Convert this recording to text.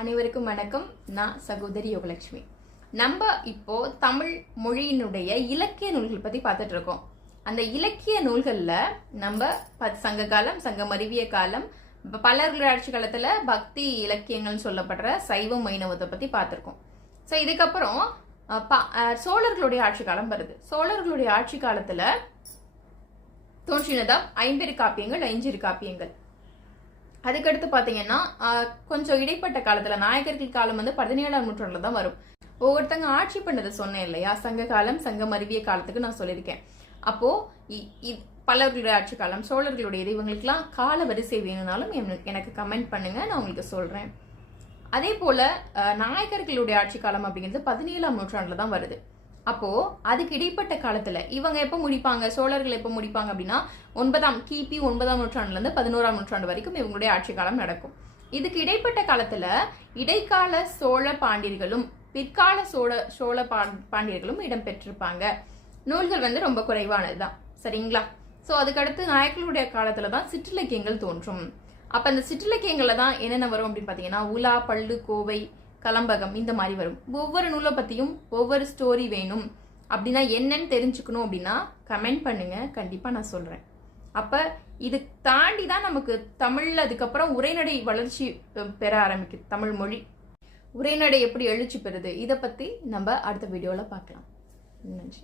அனைவருக்கும் வணக்கம். நான் சகோதரி யோகலட்சுமி. நம்ம இப்போ தமிழ் மொழியினுடைய இலக்கிய நூல்கள் பத்தி பார்த்துட்டு இருக்கோம். அந்த இலக்கிய நூல்கள்ல நம்ம சங்க காலம், சங்கம் அறிவிய காலம், பல்லவர்கள் ஆட்சி காலத்துல பக்தி இலக்கியங்கள் சொல்லப்படுற சைவம் வைணவத்தை பத்தி பார்த்திருக்கோம். ஸோ இதுக்கப்புறம் சோழர்களுடைய ஆட்சி காலம் வருது. சோழர்களுடைய ஆட்சி காலத்துல தோன்றினதா ஐம்பெரு காப்பியங்கள், ஐஞ்சிறு காப்பியங்கள். அதுக்கடுத்து பாத்தீங்கன்னா கொஞ்சம் இடைப்பட்ட காலத்துல நாயக்கர்கள் காலம் 17ஆம் நூற்றாண்டுல தான் வரும். ஒவ்வொருத்தங்க ஆட்சி பண்ணதை சொன்னேன் இல்லையா, சங்க காலம், சங்கம் அறிவிய காலத்துக்கு நான் சொல்லியிருக்கேன். அப்போ பல்லவர்களுடைய ஆட்சி காலம், சோழர்களுடைய இவங்களுக்குலாம் கால வரிசை வேணும்னாலும் எனக்கு கமெண்ட் பண்ணுங்க, நான் உங்களுக்கு சொல்றேன். அதே போல நாயக்கர்களுடைய ஆட்சி காலம் அப்படிங்கிறது 17ஆம் நூற்றாண்டுல தான் வருது. அப்போ அதுக்கு இடைப்பட்ட காலத்துல இவங்க எப்ப முடிப்பாங்க, சோழர்கள் எப்ப முடிப்பாங்க அப்படின்னா கிபி 9ஆம் நூற்றாண்டுல இருந்து 11ஆம் நூற்றாண்டு வரைக்கும் இவங்களுடைய ஆட்சி காலம் நடக்கும். இதுக்கு இடைப்பட்ட காலத்துல இடைக்கால சோழ பாண்டியர்களும் பிற்கால சோழ பாண்டியர்களும் இடம்பெற்றிருப்பாங்க. நூல்கள் ரொம்ப குறைவானதுதான், சரிங்களா? சோ அதுக்கடுத்து நாயக்கர்களுடைய காலத்துலதான் சிற்றிலக்கியங்கள் தோன்றும். அப்ப அந்த சிற்றிலக்கியங்கள்ல தான் என்னென்ன வரும் அப்படின்னு பாத்தீங்கன்னா உலா, பள்ளு, கோவை, கலம்பகம் இந்த மாதிரி வரும். ஒவ்வொரு நூலை பத்தியும் ஒவ்வொரு ஸ்டோரி வேணும் அப்படின்னா என்னன்னு தெரிஞ்சுக்கணும் அப்படின்னா கமெண்ட் பண்ணுங்க, கண்டிப்பா நான் சொல்றேன். அப்ப இது தாண்டி தான் நமக்கு தமிழ்ல அதுக்கப்புறம் உரைநடை வளர்ச்சி பெற ஆரம்பிக்குது. தமிழ் மொழி உரைநடை எப்படி எழுச்சி பெறுது, இதை பத்தி நம்ம அடுத்த வீடியோல பார்க்கலாம். நன்றி.